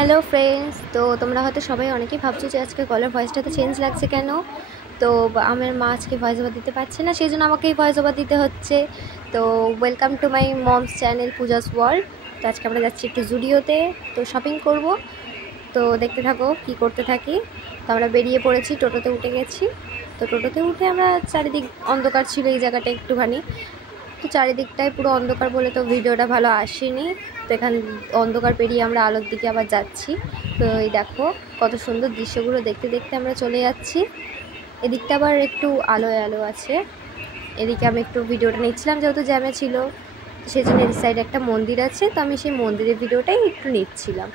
Hello friends, তো তোমরা হয়তো সবাই অনেকেই ভাবছো যে আজকে গলার ভয়েসটাতে চেঞ্জ লাগছে কেন। তো আমার মা আজকে ভয়েস ওভার দিতে পারছে না, সেই জন্য আমাকেই ভয়েস ওভার দিতে হচ্ছে। তো welcome to my moms channel Puja's world. তো আজকে আমরা যাচ্ছি একটু জুডিওতে, তো শপিং করব। তো দেখতে থাকো কি করতে থাকি। তো আমরা বেরিয়ে পড়েছি, টোটোতে উঠে গেছি। তো টোটোতে উঠে আমরা চারিদিক অন্ধকার ছিল এই জায়গাটা একটুখানি, তো চারিদিকটাই পুরো অন্ধকার বলে তো ভিডিওটা ভালো আসেনি। তো এখান অন্ধকার পেরিয়ে আমরা আলোর দিকে আবার যাচ্ছি। তো এই দেখো কত সুন্দর দৃশ্যগুলো দেখতে দেখতে আমরা চলে যাচ্ছি। এদিকটা আবার একটু আলো আলো আছে, এদিকে আমি একটু ভিডিওটা নিচ্ছিলাম যেহেতু জ্যামে ছিল, সেই জন্য এই সাইডে একটা মন্দির আছে, তো আমি সেই মন্দিরের ভিডিওটাই একটু নিচ্ছিলাম।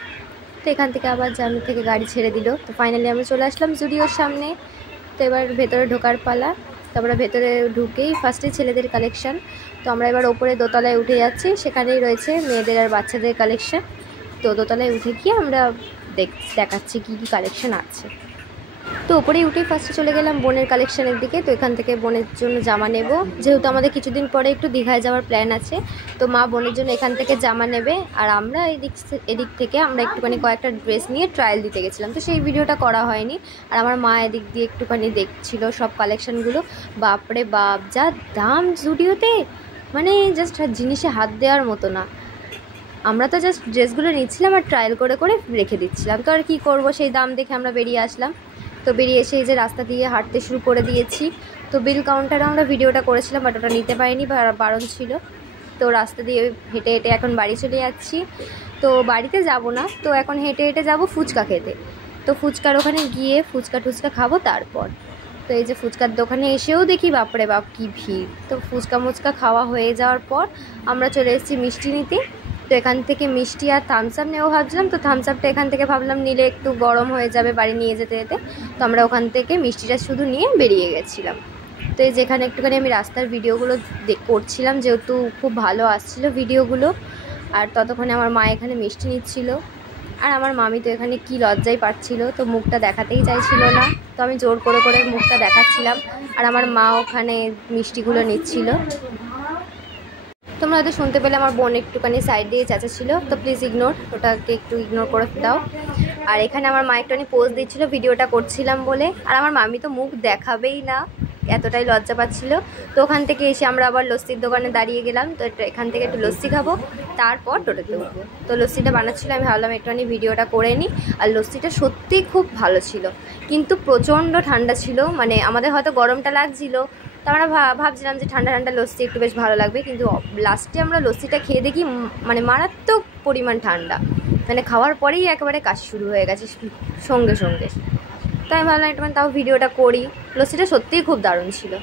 তো এখান থেকে আবার জ্যাম থেকে গাড়ি ছেড়ে দিল। তো ফাইনালি আমি চলে আসলাম জুডিওর সামনে। তো এবার ভেতরে ঢোকার পালা। তো আমরা ভেতরে ঢুকেই ফার্স্টে ছেলেদের কালেকশান। তো আমরা এবার ওপরে দোতলায় উঠে যাচ্ছি, সেখানেই রয়েছে মেয়েদের আর বাচ্চাদের কালেকশান। তো দোতলায় উঠে গিয়ে আমরা দেখাচ্ছি কী কী কালেকশান আছে। তো ওপরেই উঠেই ফার্স্টে চলে গেলাম বোনের কালেকশানের দিকে। তো এখান থেকে বোনের জন্য জামা নেব, যেহেতু আমাদের কিছুদিন পরে একটু দীঘায় যাওয়ার প্ল্যান আছে। তো মা বোনের জন্য এখান থেকে জামা নেবে, আর আমরা এদিক থেকে আমরা একটুখানি কয়েকটা ড্রেস নিয়ে ট্রায়াল দিতে গেছিলাম, তো সেই ভিডিওটা করা হয়নি। আর আমার মা এদিক দিয়ে একটুখানি দেখছিল সব কালেকশানগুলো। বাপরে বাপ, যা দাম জুডিওতে, মানে জাস্ট জিনিসে হাত দেওয়ার মতো না। আমরা তো জাস্ট ড্রেসগুলো নিচ্ছিলাম আর ট্রায়াল করে করে রেখে দিচ্ছিলাম, তো আর কী করবো, সেই দাম দেখে আমরা বেরিয়ে আসলাম। তো বেরিয়ে এসে এই যে রাস্তা দিয়ে হাঁটতে শুরু করে দিয়েছি। তো বিল কাউন্টারে আমরা ভিডিওটা করেছিলাম, বাট ওটা নিতে পারিনি, বারণ ছিল। তো রাস্তা দিয়ে হেঁটে হেঁটে এখন বাড়ি চলে যাচ্ছি। তো বাড়িতে যাব না, তো এখন হেঁটে হেঁটে যাব ফুচকা খেতে। তো ফুচকার ওখানে গিয়ে ফুচকা টুচকা খাবো তারপর। তো এই যে ফুচকার দোকানে এসেও দেখি বাপরে বাপ কী ভিড়। তো ফুচকা মুচকা খাওয়া হয়ে যাওয়ার পর আমরা চলে এসেছি মিষ্টি নিতে। তো এখান থেকে মিষ্টি আর থামস আপ নেবো ভাবছিলাম। তো থামস আপটা এখান থেকে ভাবলাম নিলে একটু গরম হয়ে যাবে বাড়ি নিয়ে যেতে যেতে। তো আমরা ওখান থেকে মিষ্টিটা শুধু নিয়ে বেরিয়ে গেছিলাম। তো এই যেখানে একটুখানি আমি রাস্তার ভিডিওগুলো করছিলাম, যেহেতু খুব ভালো আসছিলো ভিডিওগুলো। আর ততক্ষণে আমার মা এখানে মিষ্টি নিচ্ছিল, আর আমার মামি তো এখানে কি লজ্জাই পাচ্ছিল, তো মুখটা দেখাতেই চাইছিল না। তো আমি জোর করে করে মুখটা দেখাচ্ছিলাম, আর আমার মা ওখানে মিষ্টিগুলো নিচ্ছিল। তোমরা হয়তো শুনতে পেলে আমার বোন একটুখানি সাইড দিয়ে চেঁচাচ্ছিল, তো প্লিজ ইগনোর, ওটাকে একটু ইগনোর করে দাও। আর এখানে আমার মা একটুখানি পোজ দিচ্ছিলো ভিডিওটা করছিলাম বলে, আর আমার মামি তো মুখ দেখাবেই না, এতটাই লজ্জা পাচ্ছিল। তো ওখান থেকে এসে আমরা আবার লস্যির দোকানে দাঁড়িয়ে গেলাম। তো এখান থেকে একটু লস্যি খাবো, তারপর টোটোতে উঠবো। তো লস্যিটা বানাচ্ছিলো, আমি ভাবলাম একটুখানি ভিডিওটা করে নিই। আর লস্যিটা সত্যিই খুব ভালো ছিল, কিন্তু প্রচণ্ড ঠান্ডা ছিল, মানে আমাদের হয়তো গরমটা লাগছিলো, তো আমরা ভাবছিলাম যে ঠান্ডা ঠান্ডা লস্যি একটু বেশ ভালো লাগবে, কিন্তু লাস্টে আমরা লস্যিটা খেয়ে দেখি মানে মারাত্মক পরিমাণ ঠান্ডা, মানে খাওয়ার পরেই একেবারে কাশি শুরু হয়ে গেছে সঙ্গে সঙ্গে। তাই আমি ভাবলাম একটু তাও ভিডিওটা করি। লস্যিটা সত্যিই খুব দারুণ ছিল।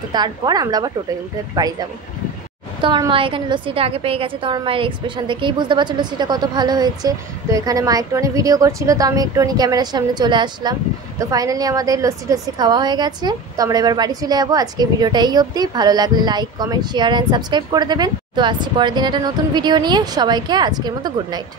তো তারপর আমরা আবার টোটোয় উঠে বাড়ি যাব। তো আমার মা এখানে লস্যিটা আগে পেয়ে গেছে, তো আমার মায়ের এক্সপ্রেশন দেখেই বুঝতে পারছো লস্যিটা কত ভালো হয়েছে। তো এখানে মা একটুখানি ভিডিও করছিল, তো আমি একটুখানি ক্যামেরার সামনে চলে আসলাম। তো ফাইনালি আমাদের লস্যি টস্যি খাওয়া হয়ে গেছে। তো আমরা এবার বাড়ি চলে যাবো। আজকে ভিডিওটা এই অবধি, ভালো লাগলে like comment share and subscribe করে দেবেন। তো আসছি পরের দিন একটা নতুন ভিডিও নিয়ে। সবাইকে আজকের মতো গুড নাইট।